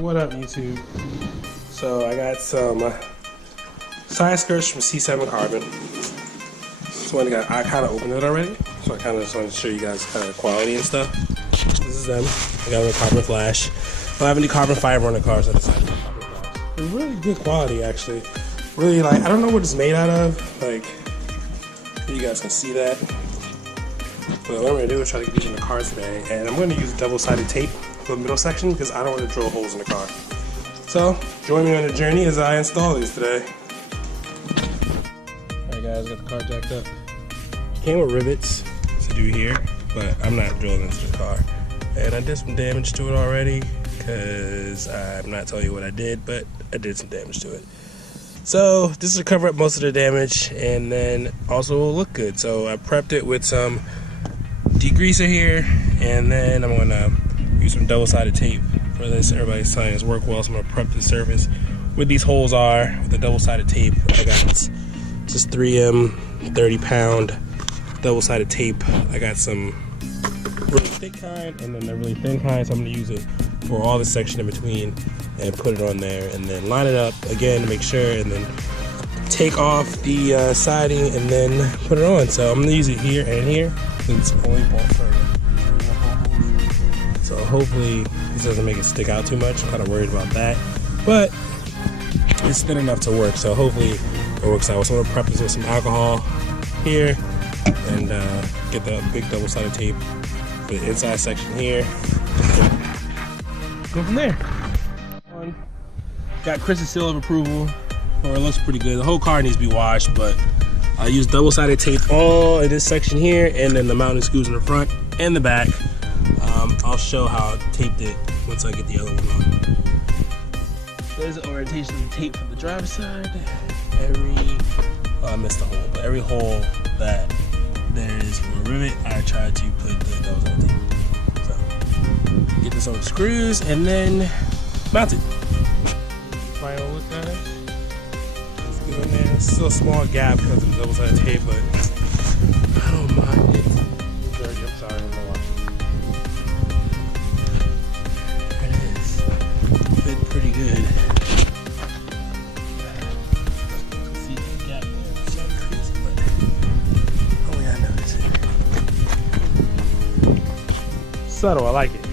What up, YouTube? So I got some side skirts from C7carbon. This one I kind of opened it already, so I kind of just wanted to show you guys kind of the quality and stuff. This is them. I got them with carbon flash. I don't have any carbon fiber on the car, so I decided to put carbon flash. They're really good quality, actually. Really, like, I don't know what it's made out of. Like, you guys can see that. But what I'm gonna do is try to get these in the car today, and I'm gonna use double-sided tape for the middle section because I don't want to drill holes in the car. So join me on the journey as I install these today. Alright guys, got the car jacked up. Came with rivets to do here, but I'm not drilling into the car. And I did some damage to it already because I'm not telling you what I did, but I did some damage to it. So this is to cover up most of the damage and then also will look good. So I prepped it with some degreaser here, and then I'm gonna use some double-sided tape for this. Everybody's saying it's work well, so I'm gonna prep the surface where these holes are with the double-sided tape. I got this 3M 30-pound double-sided tape. I got some really thick kind and then the really thin kind, so I'm gonna use it for all the section in between and put it on there, and then line it up again to make sure, and then take off the siding and then put it on. So I'm gonna use it here and here. It's only bought for, so hopefully this doesn't make it stick out too much. I'm kind of worried about that, but it's thin enough to work, so hopefully it works out. So I'm gonna prep this with some alcohol here and get the big double-sided tape for the inside section here. Go from there. Got Chris's seal of approval, or it looks pretty good. The whole car needs to be washed, but I use double-sided tape all in this section here, and then the mounting screws in the front and the back. I'll show how I taped it once I get the other one on. There's the orientation of the tape from the driver's side. I missed a hole, but every hole that there is for a rivet, I try to put the double-sided tape. So get this on the screws and then mount it. Final look at it. It's good, man. It's still a small gap because of the double-sided tape, but I don't mind it. It's dirty. I'm sorry, I'm not watching. There it is. Fit pretty good. You can see the gap there. It's so crazy, but only I notice it. Subtle. I like it.